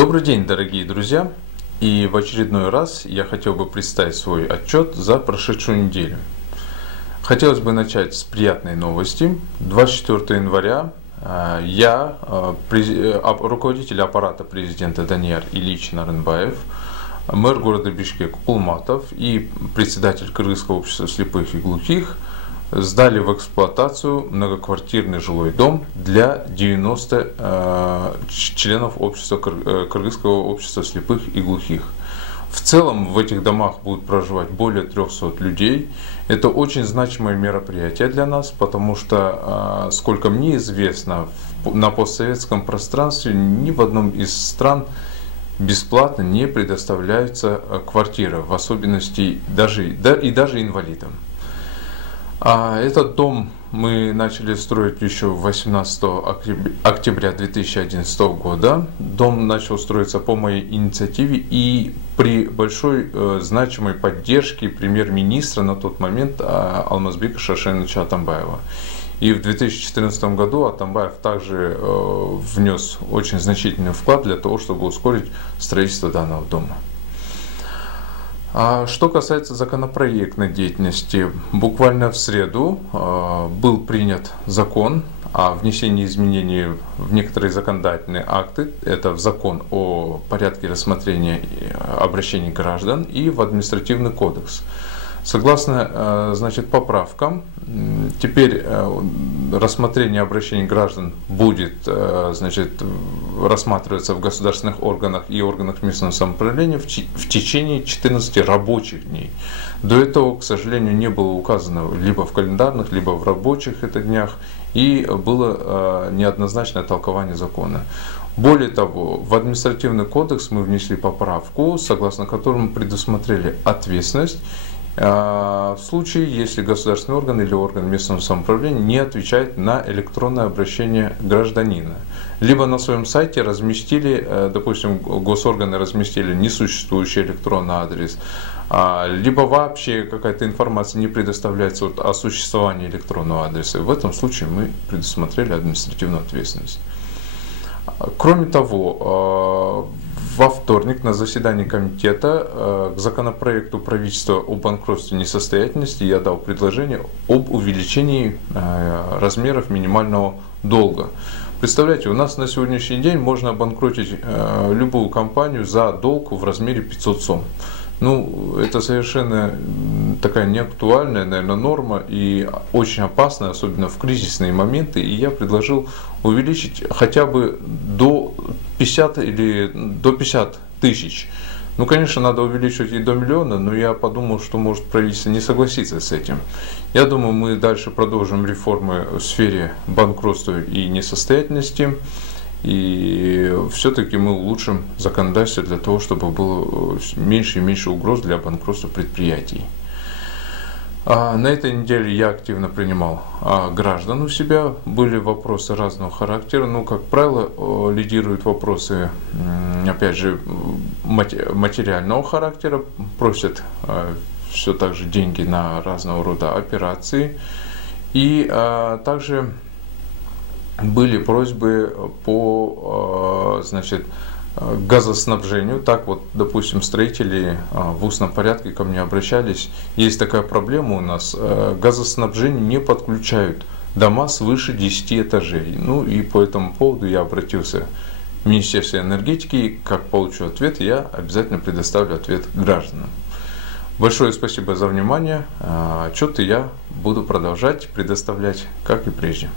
Добрый день, дорогие друзья! И в очередной раз я хотел бы представить свой отчет за прошедшую неделю. Хотелось бы начать с приятной новости. 24 января руководитель аппарата президента Данияр Ильич Нарынбаев, мэр города Бишкек Кулматов и председатель Кыргызского общества слепых и глухих сдали в эксплуатацию многоквартирный жилой дом для 90 членов Кыргызского общества слепых и глухих. В целом в этих домах будут проживать более 300 людей. Это очень значимое мероприятие для нас, потому что, сколько мне известно, на постсоветском пространстве ни в одном из стран бесплатно не предоставляются квартиры, в особенности даже инвалидам. Этот дом мы начали строить еще 18 октября 2011 года. Дом начал строиться по моей инициативе и при большой значимой поддержке премьер-министра на тот момент Алмазбека Шаршеновича Атамбаева. И в 2014 году Атамбаев также внес очень значительный вклад для того, чтобы ускорить строительство данного дома. Что касается законопроектной деятельности, буквально в среду был принят закон о внесении изменений в некоторые законодательные акты. Это в закон о порядке рассмотрения обращений граждан и в административный кодекс. Согласно поправкам, теперь рассмотрение обращений граждан будет рассматриваться в государственных органах и органах местного самоуправления в течение 14 рабочих дней. До этого, к сожалению, не было указано либо в календарных, либо в рабочих днях, и было неоднозначное толкование закона. Более того, в административный кодекс мы внесли поправку, согласно которой мы предусмотрели ответственность в случае, если государственный орган или орган местного самоуправления не отвечает на электронное обращение гражданина. Либо на своем сайте разместили, допустим, госорганы разместили несуществующий электронный адрес, либо вообще какая-то информация не предоставляется о существовании электронного адреса. В этом случае мы предусмотрели административную ответственность. Кроме того, во вторник на заседании комитета к законопроекту правительства о банкротстве и несостоятельности я дал предложение об увеличении размеров минимального долга. Представляете, у нас на сегодняшний день можно обанкротить любую компанию за долг в размере 500 сом. Ну, это совершенно такая неактуальная, наверное, норма и очень опасная, особенно в кризисные моменты. И я предложил увеличить хотя бы до 50 или до 50 тысяч. Ну, конечно, надо увеличивать и до миллиона, но я подумал, что может правительство не согласиться с этим. Я думаю, мы дальше продолжим реформы в сфере банкротства и несостоятельности. И все-таки мы улучшим законодательство для того, чтобы было меньше и меньше угроз для банкротства предприятий. На этой неделе я активно принимал граждан у себя. Были вопросы разного характера. Ну, как правило, лидируют вопросы, опять же, материального характера. Просят все так же деньги на разного рода операции. И также были просьбы по газоснабжению. Так вот, допустим, строители в устном порядке ко мне обращались. Есть такая проблема у нас. Газоснабжение не подключают дома свыше 10 этажей. Ну и по этому поводу я обратился в Министерство энергетики. Как получу ответ, я обязательно предоставлю ответ гражданам. Большое спасибо за внимание. Отчеты я буду продолжать предоставлять, как и прежде.